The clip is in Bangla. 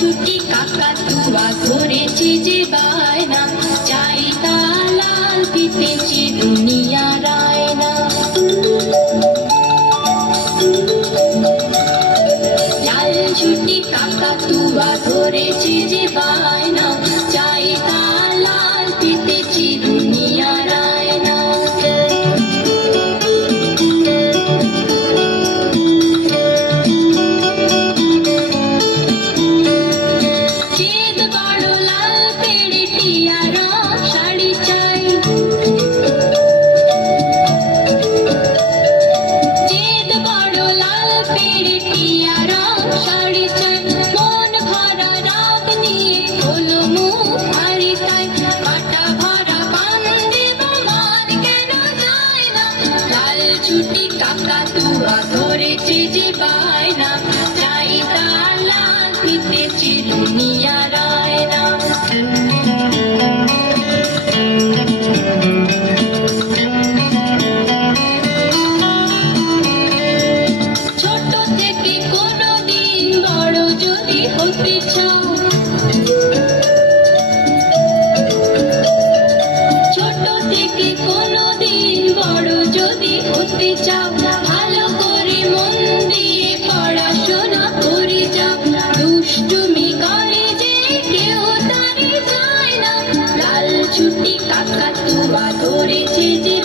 ছুটি কাকাতুয়া ধরেছে যে বায়না, চাই তার লাল ফিতেছে দুনিয়ার আয়না। লাল ছুটি কাকাতুয়া ধরেছে যে বায়না, চাই তার লাল ফিতেছে দুনিয়ার আয়না। ছুটি কাকাতুয়া ধরেছে যে বায়না, চাই তার লাল ফিতেছে দুনিয়ার আয়না। ছোট থেকে কোনদিন বড় যদি হতে চাও, ছোট থেকে কোনদিন বড় যদি হতে চাও, ভালো করে মন দিয়ে পড়াশোনা করে যাও। দুষ্টুমি করে যে কেউ তারে যায় না, লাল ছুটি কাকাতুয়া ধরেছে যে